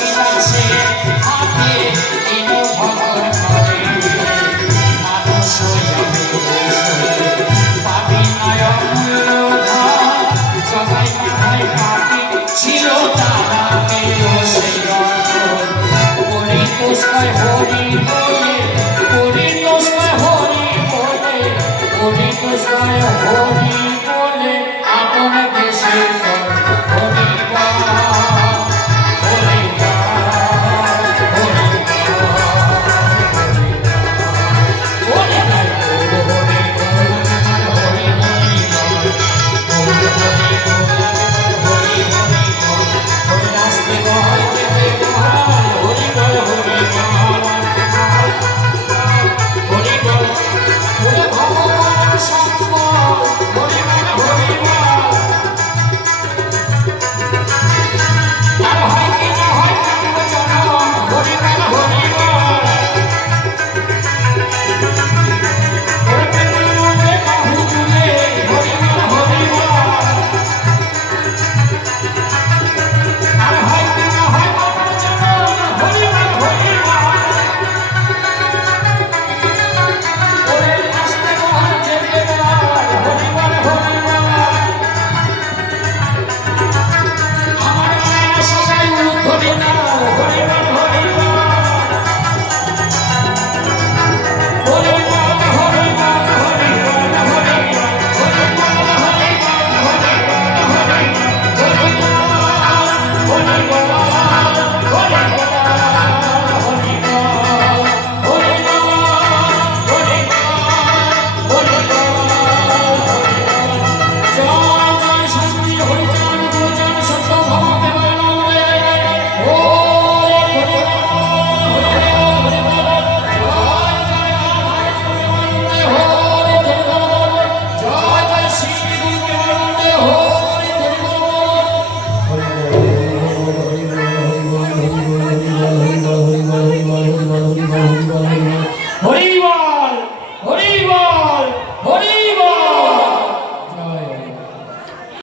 থাকে তুলসী দাসে হাতে